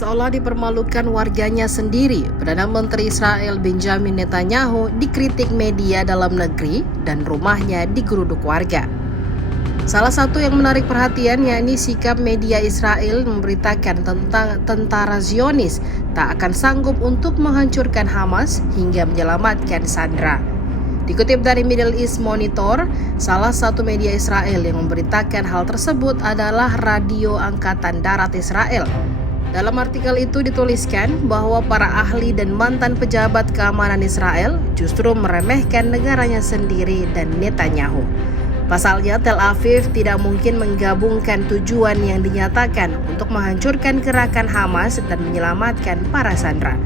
Seolah dipermalukan warganya sendiri, Perdana Menteri Israel Benjamin Netanyahu dikritik media dalam negeri dan rumahnya digeruduk warga. Salah satu yang menarik perhatian yakni sikap media Israel memberitakan tentang tentara Zionis tak akan sanggup untuk menghancurkan Hamas hingga menyelamatkan sandera. Dikutip dari Middle East Monitor, salah satu media Israel yang memberitakan hal tersebut adalah Radio Angkatan Darat Israel. Dalam artikel itu dituliskan bahwa para ahli dan mantan pejabat keamanan Israel justru meremehkan negaranya sendiri dan Netanyahu. Pasalnya, Tel Aviv tidak mungkin menggabungkan tujuan yang dinyatakan untuk menghancurkan gerakan Hamas dan menyelamatkan para sandera.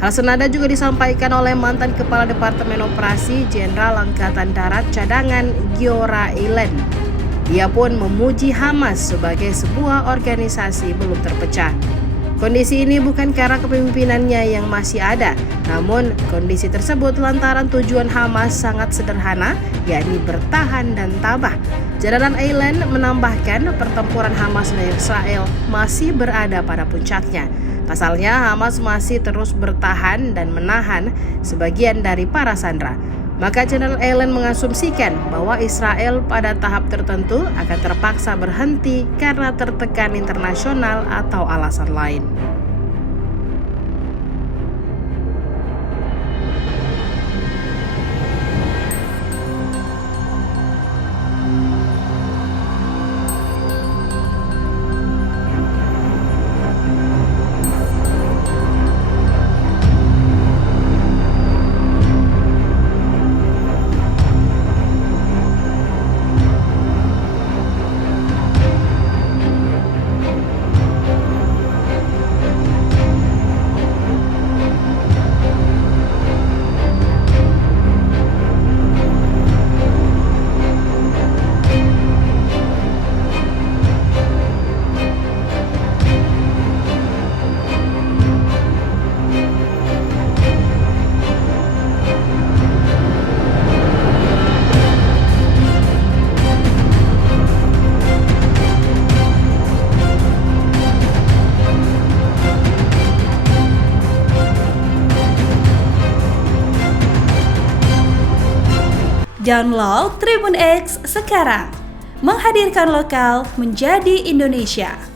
Hal senada juga disampaikan oleh mantan Kepala Departemen Operasi Jenderal Angkatan Darat Cadangan Giora Eilen. Dia pun memuji Hamas sebagai sebuah organisasi belum terpecah. Kondisi ini bukan karena kepemimpinannya yang masih ada, namun kondisi tersebut lantaran tujuan Hamas sangat sederhana, yakni bertahan dan tabah. Jadaran Eilen menambahkan pertempuran Hamas dan Israel masih berada pada puncaknya. Pasalnya Hamas masih terus bertahan dan menahan sebagian dari para sandera. Maka Jenderal Eilen mengasumsikan bahwa Israel pada tahap tertentu akan terpaksa berhenti karena tertekan internasional atau alasan lain. Download Tribun X sekarang, menghadirkan lokal menjadi Indonesia.